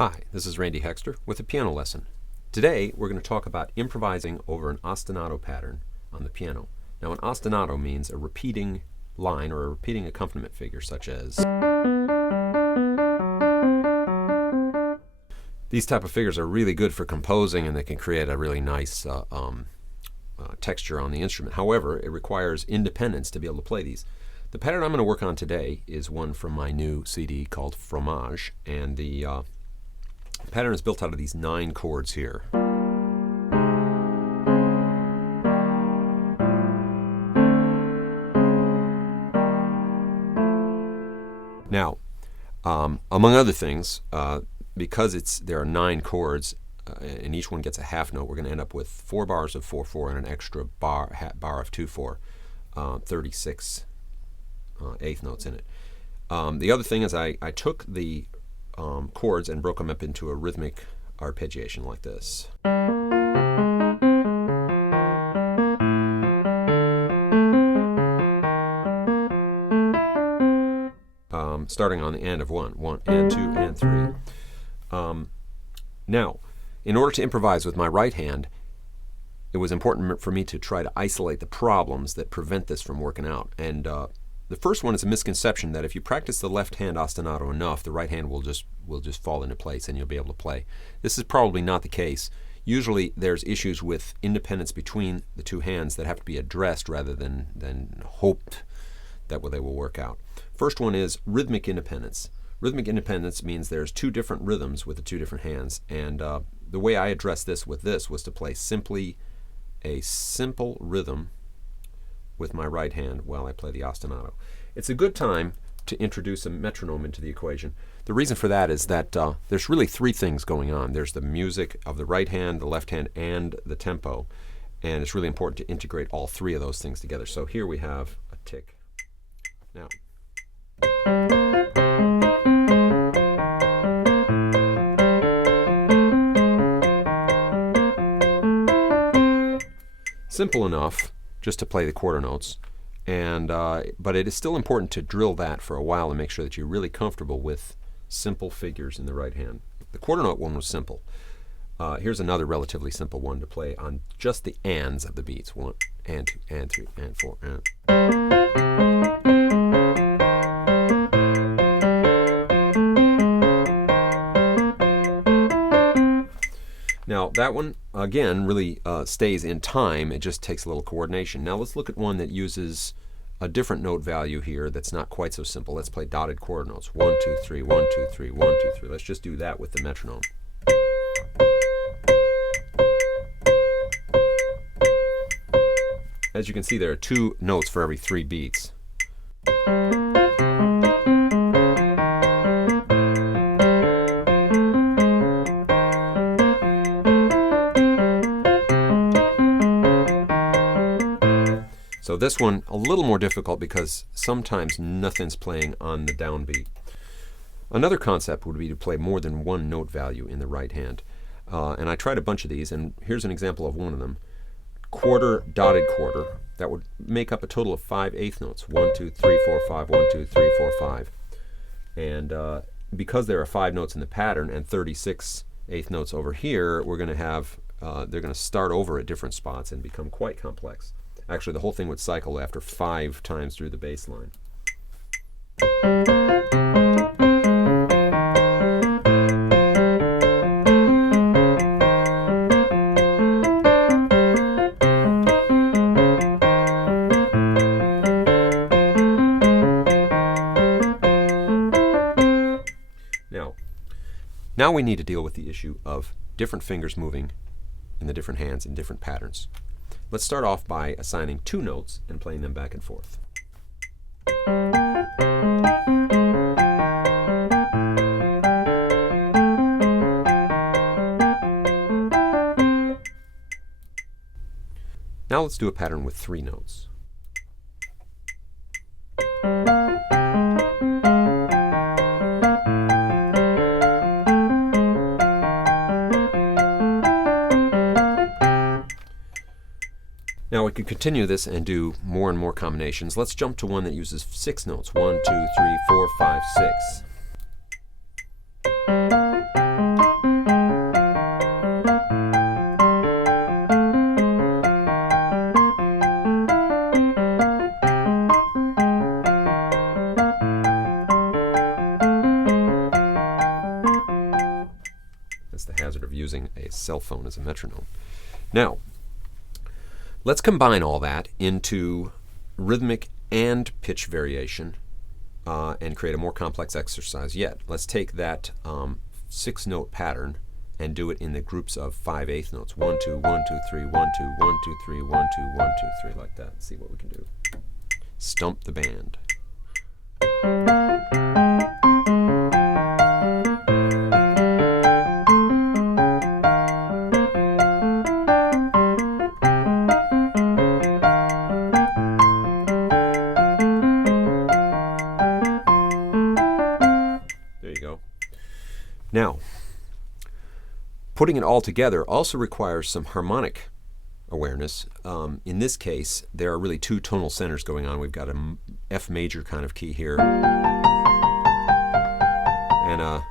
Hi, this is Randy Hoexter with a piano lesson. Today we're going to talk about improvising over an ostinato pattern on the piano. Now an ostinato means a repeating line or a repeating accompaniment figure such as. These type of figures are really good for composing and they can create a really nice texture on the instrument. However, it requires independence to be able to play these. The pattern I'm going to work on today is one from my new CD called Fromage, and the pattern is built out of these 9 chords here. Now, among other things, because there are 9 chords and each one gets a half note, we're going to end up with 4 bars of 4/4 and an extra bar of 2/4, 36 eighth notes in it. The other thing is I took the chords and broke them up into a rhythmic arpeggiation like this. Starting on the end of 1 and 2 and 3. Now, in order to improvise with my right hand, it was important for me to try to isolate the problems that prevent this from working out. And the first one is a misconception that if you practice the left hand ostinato enough, the right hand will just fall into place and you'll be able to play. This is probably not the case. Usually there's issues with independence between the 2 hands that have to be addressed rather than hoped that they will work out. First one is rhythmic independence. Rhythmic independence means there's 2 different rhythms with the 2 different hands, and the way I addressed this was to play simply a simple rhythm with my right hand while I play the ostinato. It's a good time to introduce a metronome into the equation. The reason for that is that there's really 3 things going on. There's the music of the right hand, the left hand, and the tempo, and it's really important to integrate all 3 of those things together. So here we have a tick. Now, simple enough just to play the quarter notes, and but it is still important to drill that for a while and make sure that you're really comfortable with simple figures in the right hand. The quarter note one was simple. Here's another relatively simple one to play on just the ands of the beats. 1 and 2 and 3 and 4 and. Now that one, again, really stays in time. It just takes a little coordination. Now let's look at one that uses a different note value here that's not quite so simple. Let's play dotted quarter notes. 1, 2, 3, 1, 2, 3, 1, 2, 3. Let's just do that with the metronome. As you can see, there are 2 notes for every 3 beats. So this one, a little more difficult because sometimes nothing's playing on the downbeat. Another concept would be to play more than 1 note value in the right hand. And I tried a bunch of these, and here's an example of one of them. Quarter, dotted quarter. That would make up a total of 5 eighth notes. 1, 2, 3, 4, 5, 1, 2, 3, 4, 5. And because there are 5 notes in the pattern and 36 eighth notes over here, we're going to have, they're going to start over at different spots and become quite complex. Actually, the whole thing would cycle after 5 times through the bass line. Now we need to deal with the issue of different fingers moving in the different hands in different patterns. Let's start off by assigning 2 notes and playing them back and forth. Now let's do a pattern with 3 notes. Now we could continue this and do more and more combinations. Let's jump to one that uses 6 notes. 1, 2, 3, 4, 5, 6. hazard of using a cell phone as a metronome. Now, let's combine all that into rhythmic and pitch variation and create a more complex exercise yet. Let's take that 6-note pattern and do it in the groups of 5/8 notes. 1, 2, 1, 2, 3, 1, 2, 1, 2, 3, 1, 2, 1, 2, 3, like that. See what we can do. Stump the band. There you go. Now, putting it all together also requires some harmonic awareness. In this case, there are really two tonal centers going on. We've got a F major kind of key here and a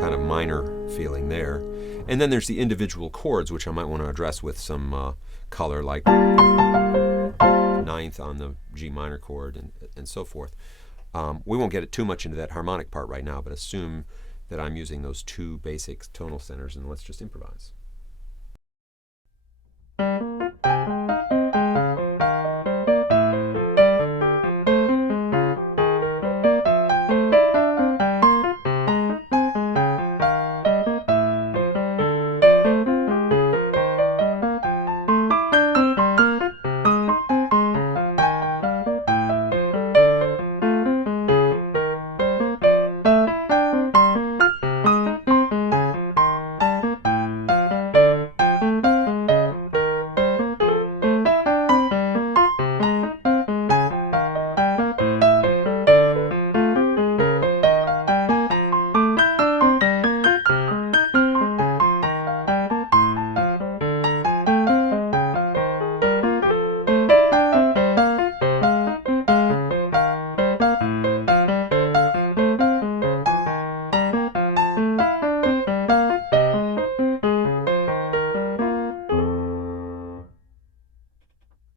kind of minor feeling there. And then there's the individual chords, which I might want to address with some color, like 9th on the G minor chord and so forth. We won't get too much into that harmonic part right now, but assume that I'm using those two basic tonal centers, and let's just improvise.